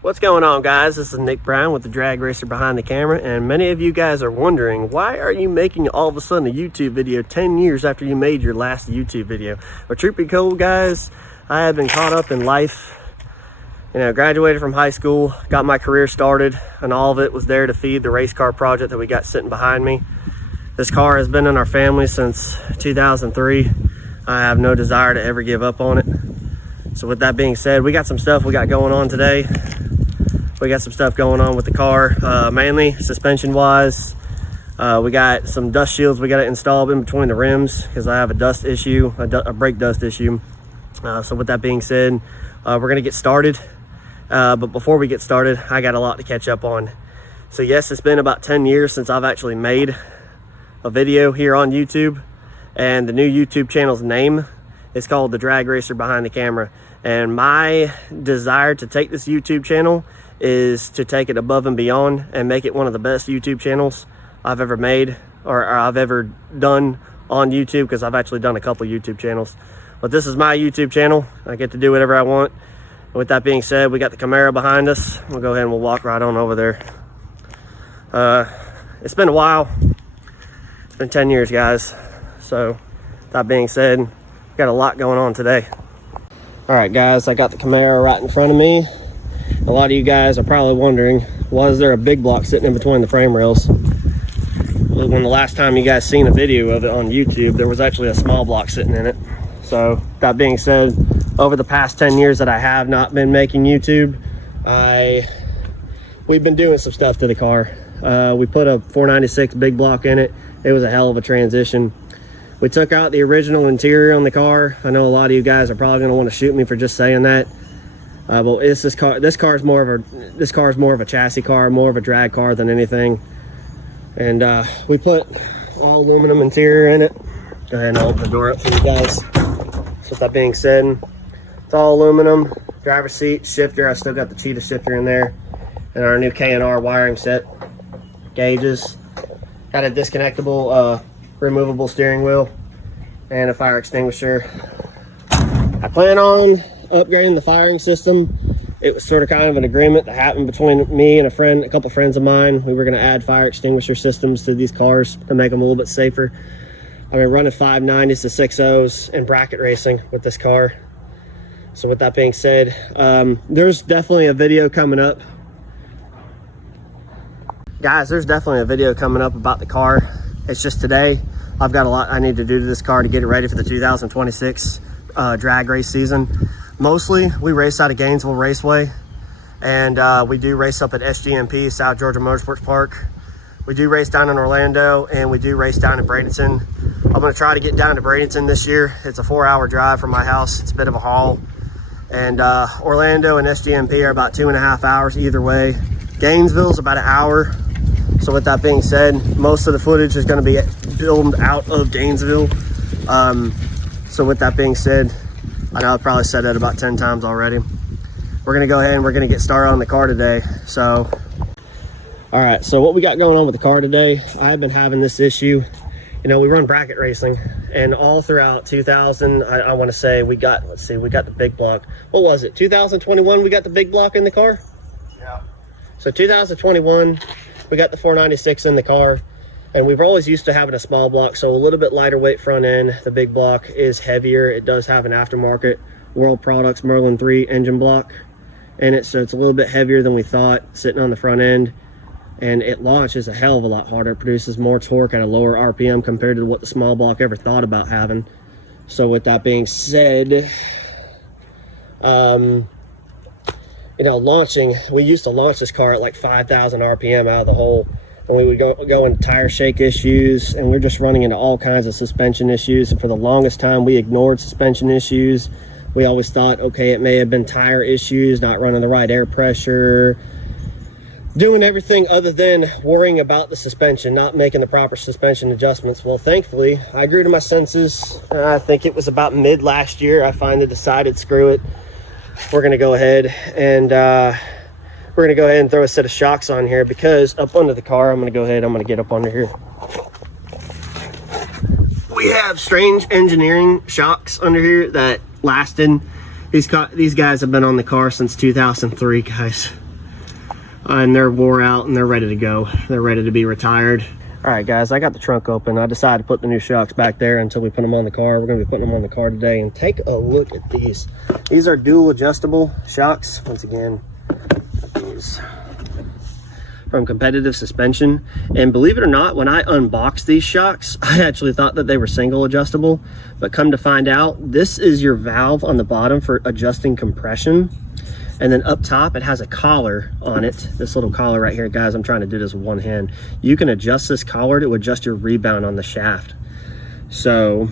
What's going on, guys? This is Nick Brown with the Drag Racer Behind the Camera, and many of you guys are wondering, why are you making all of a sudden a YouTube video 10 years after you made your last YouTube video? Well, truth be told, guys, I have been caught up in life. You know, graduated from high school, got my career started, and all of it was there to feed the race car project that we got sitting behind me. This car has been in our family since 2003. I have no desire to ever give up on it. So with that being said, we got some stuff we got going on today. We got some stuff going on with the car, mainly suspension wise. We got some dust shields we got to install in between the rims because I have a dust issue, a brake dust issue. So with that being said, we're gonna get started. But before we get started, I got a lot to catch up on. So yes, it's been about 10 years since I've actually made a video here on YouTube, and the new YouTube channel's name is called The Drag Racer Behind the Camera. And my desire to take this YouTube channel is to take it above and beyond and make it one of the best YouTube channels I've ever made or I've ever done on YouTube, because I've actually done a couple YouTube channels. But this is my YouTube channel. I get to do whatever I want. And with that being said, we got the Camaro behind us. We'll go ahead and we'll walk right on over there. It's been a while. It's been 10 years, guys. So that being said, we got a lot going on today. All right, guys, I got the Camaro right in front of me. A lot of you guys are probably wondering, was there a big block sitting in between the frame rails? When the last time you guys seen a video of it on YouTube, there was actually a small block sitting in it. So that being said, over the past 10 years that I have not been making YouTube, we've been doing some stuff to the car. We put a 496 big block in it. It was a hell of a transition. We took out the original interior on the car. I know a lot of you guys are probably going to want to shoot me for just saying that. But this car is more of a chassis car, more of a drag car than anything. And we put all aluminum interior in it. Go ahead and open the door up for you guys. So with that being said, it's all aluminum. Driver's seat, shifter. I still got the cheetah shifter in there, and our new K&R wiring set. Gauges. Got a disconnectable, removable steering wheel, and a fire extinguisher. I plan on upgrading the firing system. It was sort of kind of an agreement that happened between me and a couple friends of mine. We were going to add fire extinguisher systems to these cars to make them a little bit safer. I've been running 590s to 6.0s and bracket racing with this car. So with that being said, there's definitely a video coming up. Guys, there's definitely a video coming up about the car. It's just today, I've got a lot I need to do to this car to get it ready for the 2026 drag race season. Mostly, we race out of Gainesville Raceway, and we do race up at SGMP, South Georgia Motorsports Park. We do race down in Orlando, and we do race down in Bradenton. I'm going to try to get down to Bradenton this year. It's a 4-hour drive from my house. It's a bit of a haul. And Orlando and SGMP are about 2.5 hours either way. Gainesville's about an hour. So with that being said, most of the footage is going to be filmed out of Gainesville. So with that being said, I know I've probably said that about 10 times already. We're going to go ahead and we're going to get started on the car today. So, all right, so what we got going on with the car today, I've been having this issue. You know, we run bracket racing, and all throughout 2000, I want to say we got the big block. What was it, 2021 we got the big block in the car? Yeah. So 2021, we got the 496 in the car. And we've always used to having a small block, so a little bit lighter weight front end. The big block is heavier. It does have an aftermarket World Products Merlin 3 engine block in it, so it's a little bit heavier than we thought sitting on the front end. And it launches a hell of a lot harder. It produces more torque at a lower RPM compared to what the small block ever thought about having. So with that being said, you know, launching, we used to launch this car at like 5,000 RPM out of the hole. And we would go into tire shake issues, and we're just running into all kinds of suspension issues. And for the longest time, we ignored suspension issues. We always thought, okay, it may have been tire issues, not running the right air pressure, doing everything other than worrying about the suspension, not making the proper suspension adjustments. Well, thankfully, I grew to my senses. I think it was about mid last year, I finally decided, screw it. We're going to go ahead and we're going to go ahead and throw a set of shocks on here, because up under the car, I'm going to get up under here. We have strange engineering shocks under here that lasted. These guys have been on the car since 2003, guys. and they're wore out and they're ready to go. They're ready to be retired. All right, guys, I got the trunk open. I decided to put the new shocks back there until we put them on the car. We're going to be putting them on the car today, and take a look at these. These are dual adjustable shocks. Once again, these from Competitive Suspension. And believe it or not, when I unboxed these shocks, I actually thought that they were single adjustable, but come to find out, this is your valve on the bottom for adjusting compression. And then up top, it has a collar on it. This little collar right here, guys, I'm trying to do this with one hand. You can adjust this collar to adjust your rebound on the shaft. So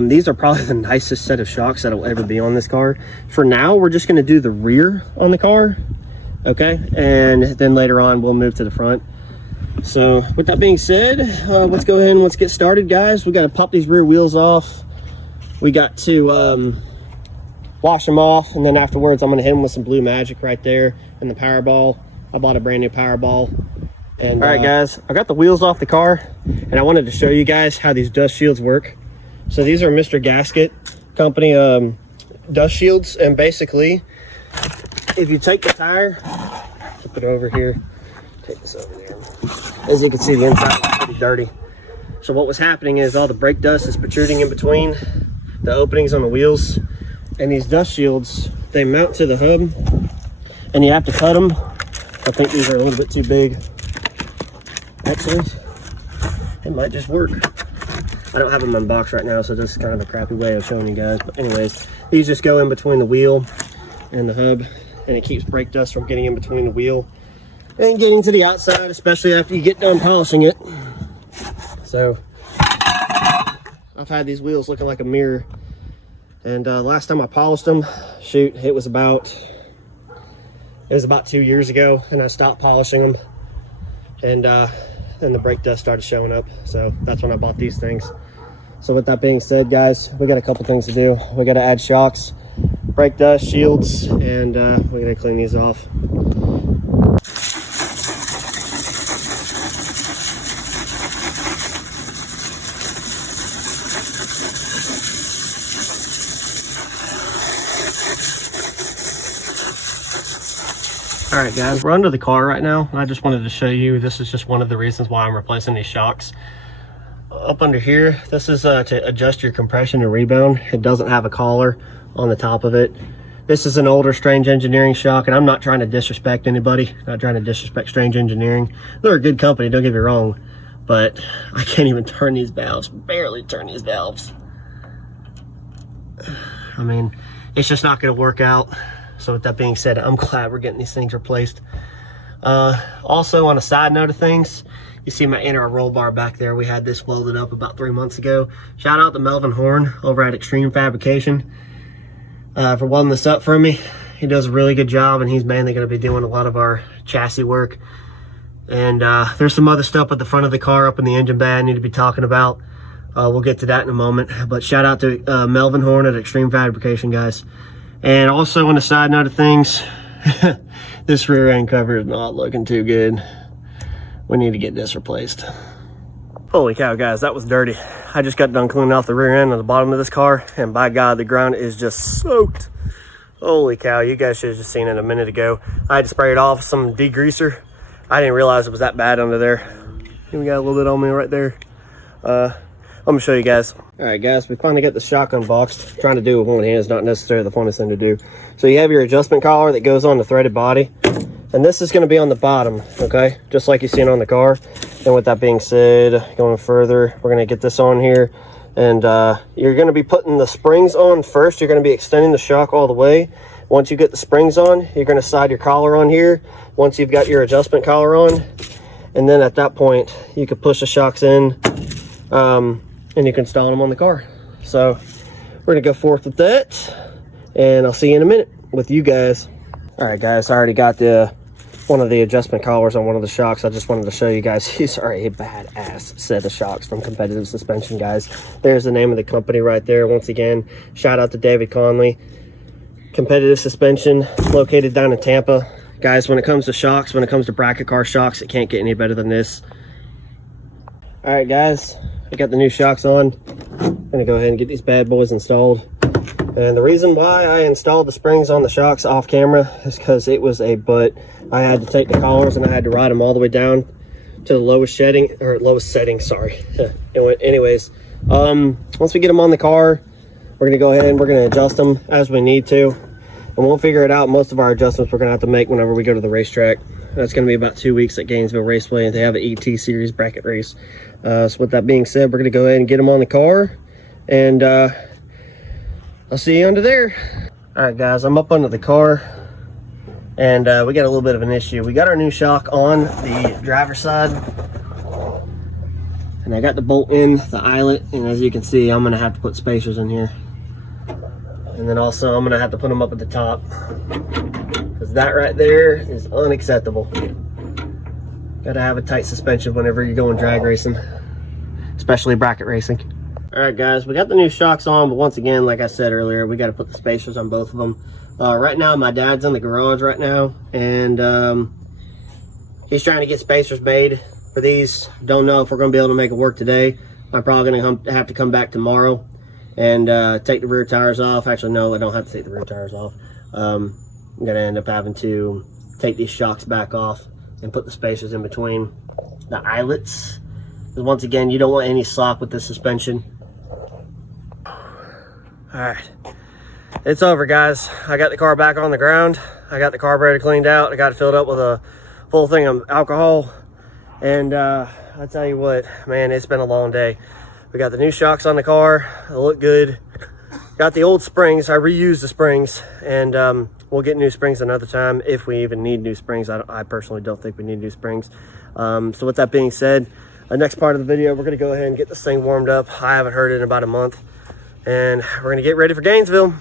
these are probably the nicest set of shocks that'll ever be on this car. For now, we're just gonna do the rear on the car, okay? And then later on, we'll move to the front. So with that being said, let's go ahead and let's get started, guys. We gotta pop these rear wheels off. We got to, wash them off, and then afterwards I'm going to hit them with some Blue Magic right there and the Powerball. I bought a brand new Powerball. And all right, guys, I got the wheels off the car, and I wanted to show you guys how these dust shields work. So these are Mr. Gasket Company dust shields, and basically if you take the tire, flip it over here, take this over there, as you can see, the inside is pretty dirty. So what was happening is all the brake dust is protruding in between the openings on the wheels. And these dust shields, they mount to the hub, and you have to cut them. I think these are a little bit too big. Actually, it might just work. I don't have them unboxed right now, so this is kind of a crappy way of showing you guys. But anyways, these just go in between the wheel and the hub, and it keeps brake dust from getting in between the wheel and getting to the outside, especially after you get done polishing it. So I've had these wheels looking like a mirror. And last time I polished them, shoot, it was about 2 years ago, and I stopped polishing them, and then the brake dust started showing up. So that's when I bought these things. So with that being said, guys, we got a couple things to do. We got to add shocks, brake dust, shields, and we're gonna clean these off. All right, guys, we're under the car right now. I just wanted to show you, this is just one of the reasons why I'm replacing these shocks. Up under here, this is to adjust your compression and rebound. It doesn't have a collar on the top of it. This is an older Strange Engineering shock, and I'm not trying to disrespect anybody, not trying to disrespect Strange Engineering. They're a good company, don't get me wrong, but I can't even turn these valves, barely turn these valves. I mean, it's just not gonna work out. So with that being said, I'm glad we're getting these things replaced. Also, on a side note of things, you see my inner roll bar back there. We had this welded up about 3 months ago. Shout out to Melvin Horn over at Extreme Fabrication for welding this up for me. He does a really good job, and he's mainly going to be doing a lot of our chassis work. And there's some other stuff at the front of the car up in the engine bay I need to be talking about. We'll get to that in a moment. But shout out to Melvin Horn at Extreme Fabrication, guys. And also, on the side note of things, this rear end cover is not looking too good. We need to get this replaced. Holy cow, guys, that was dirty. I just got done cleaning off the rear end and the bottom of this car, and by God, the ground is just soaked. Holy cow, you guys should have just seen it a minute ago. I had to spray it off with some degreaser. I didn't realize it was that bad under there. We got a little bit on me right there. Let me show you guys. All right, guys, we finally got the shock unboxed. Trying to do it with one hand is not necessarily the funnest thing to do. So you have your adjustment collar that goes on the threaded body, and this is going to be on the bottom, okay, just like you've seen on the car. And with that being said, going further, we're going to get this on here, and you're going to be putting the springs on first. You're going to be extending the shock all the way. Once you get the springs on, you're going to slide your collar on here. Once you've got your adjustment collar on, and then at that point, you can push the shocks in, and you can install them on the car. So we're gonna go forth with that, and I'll see you in a minute with you guys. All right, guys, I already got one of the adjustment collars on one of the shocks. I just wanted to show you guys, these are a badass set of shocks from Competitive Suspension, guys. There's the name of the company right there. Once again, shout out to David Conley. Competitive Suspension, located down in Tampa. Guys, when it comes to shocks, when it comes to bracket car shocks, it can't get any better than this. All right, guys, I got the new shocks on. I'm gonna go ahead and get these bad boys installed. And the reason why I installed the springs on the shocks off camera is because it was a butt. I had to take the collars and I had to ride them all the way down to the lowest setting, sorry. Anyways, once we get them on the car, we're gonna go ahead and we're gonna adjust them as we need to, and we'll figure it out. Most of our adjustments we're gonna have to make whenever we go to the racetrack. That's gonna be about 2 weeks at Gainesville Raceway, and they have an ET Series bracket race. So with that being said, we're gonna go ahead and get them on the car, and I'll see you under there. All right, guys, I'm up under the car, and we got a little bit of an issue. We got our new shock on the driver's side, and I got the bolt in the eyelet, and as you can see, I'm gonna have to put spacers in here. And then also I'm gonna have to put them up at the top, because that right there is unacceptable. Gotta have a tight suspension whenever you're going drag racing, especially bracket racing. All right, guys, we got the new shocks on, but once again, like I said earlier, we got to put the spacers on both of them. Right now, my dad's in the garage right now, and he's trying to get spacers made for these. Don't know if we're going to be able to make it work today. I'm probably going to have to come back tomorrow and take the rear tires off. Actually, no, I don't have to take the rear tires off. I'm going to end up having to take these shocks back off and put the spacers in between the eyelets. Because once again, you don't want any slop with the suspension. All right, it's over, guys. I got the car back on the ground. I got the carburetor cleaned out. I got it filled up with a full thing of alcohol. And I tell you what, man, it's been a long day. We got the new shocks on the car. They look good. Got the old springs. I reused the springs, and we'll get new springs another time if we even need new springs. I personally don't think we need new springs. So with that being said, the next part of the video, we're gonna go ahead and get this thing warmed up. I haven't heard it in about a month, and we're gonna get ready for Gainesville.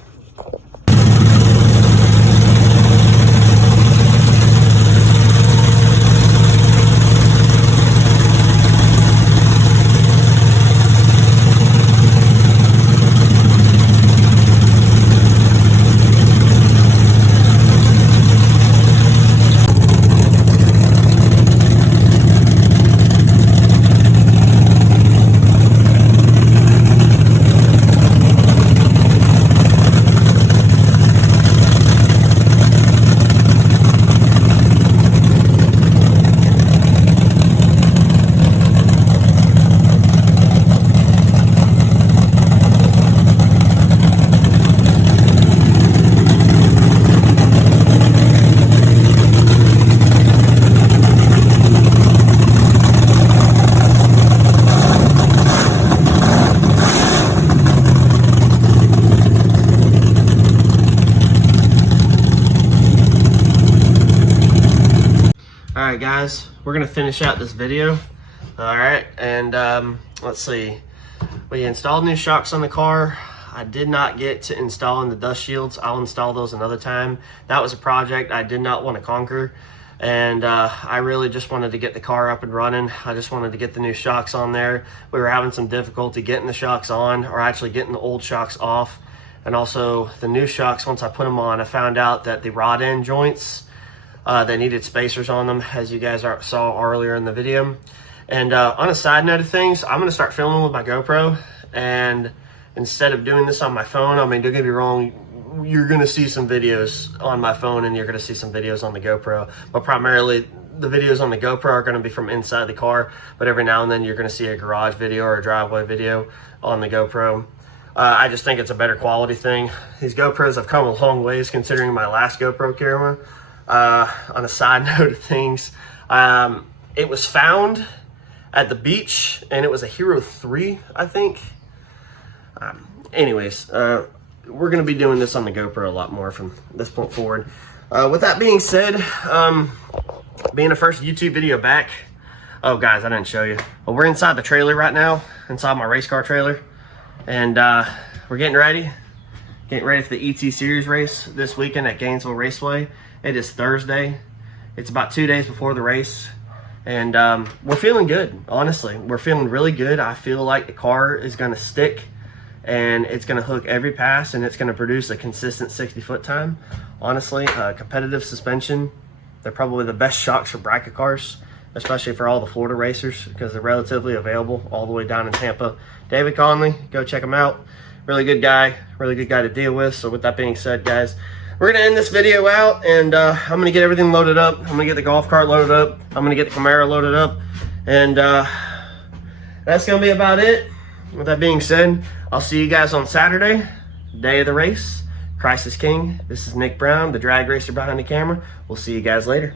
All right, guys, we're gonna finish out this video. All right, and let's see. We installed new shocks on the car. I did not get to installing the dust shields. I'll install those another time. That was a project I did not want to conquer, and I really just wanted to get the car up and running. I just wanted to get the new shocks on there. We were having some difficulty getting the shocks on, or actually getting the old shocks off. And also the new shocks, once I put them on, I found out that the rod end joints, they needed spacers on them, as you guys saw earlier in the video. And on a side note of things, I'm gonna start filming with my GoPro, and instead of doing this on my phone, I mean, don't get me wrong, you're gonna see some videos on my phone and you're gonna see some videos on the GoPro, but primarily the videos on the GoPro are gonna be from inside the car, but every now and then you're gonna see a garage video or a driveway video on the GoPro. I just think it's a better quality thing. These GoPros have come a long ways considering my last GoPro camera. On a side note of things, it was found at the beach, and it was a Hero 3, I think. Anyways, we're going to be doing this on the GoPro a lot more from this point forward. With that being said, being the first YouTube video back, oh guys, I didn't show you. Well, we're inside the trailer right now, inside my race car trailer, and we're getting ready for the ET Series race this weekend at Gainesville Raceway. It is Thursday. It's about 2 days before the race, and we're feeling good. Honestly, we're feeling really good. I feel like the car is going to stick, and it's going to hook every pass, and it's going to produce a consistent 60-foot time. Honestly, competitive suspension. They're probably the best shocks for bracket cars, especially for all the Florida racers, because they're relatively available all the way down in Tampa. David Conley, go check them out. really good guy to deal with. So with that being said, guys, we're gonna end this video out, and I'm gonna get everything loaded up. I'm gonna get the golf cart loaded up. I'm gonna get the Camaro loaded up, and that's gonna be about it. With that being said, I'll see you guys on Saturday, day of the race. Christ is King. This is Nick Brown, the drag racer behind the camera. We'll see you guys later.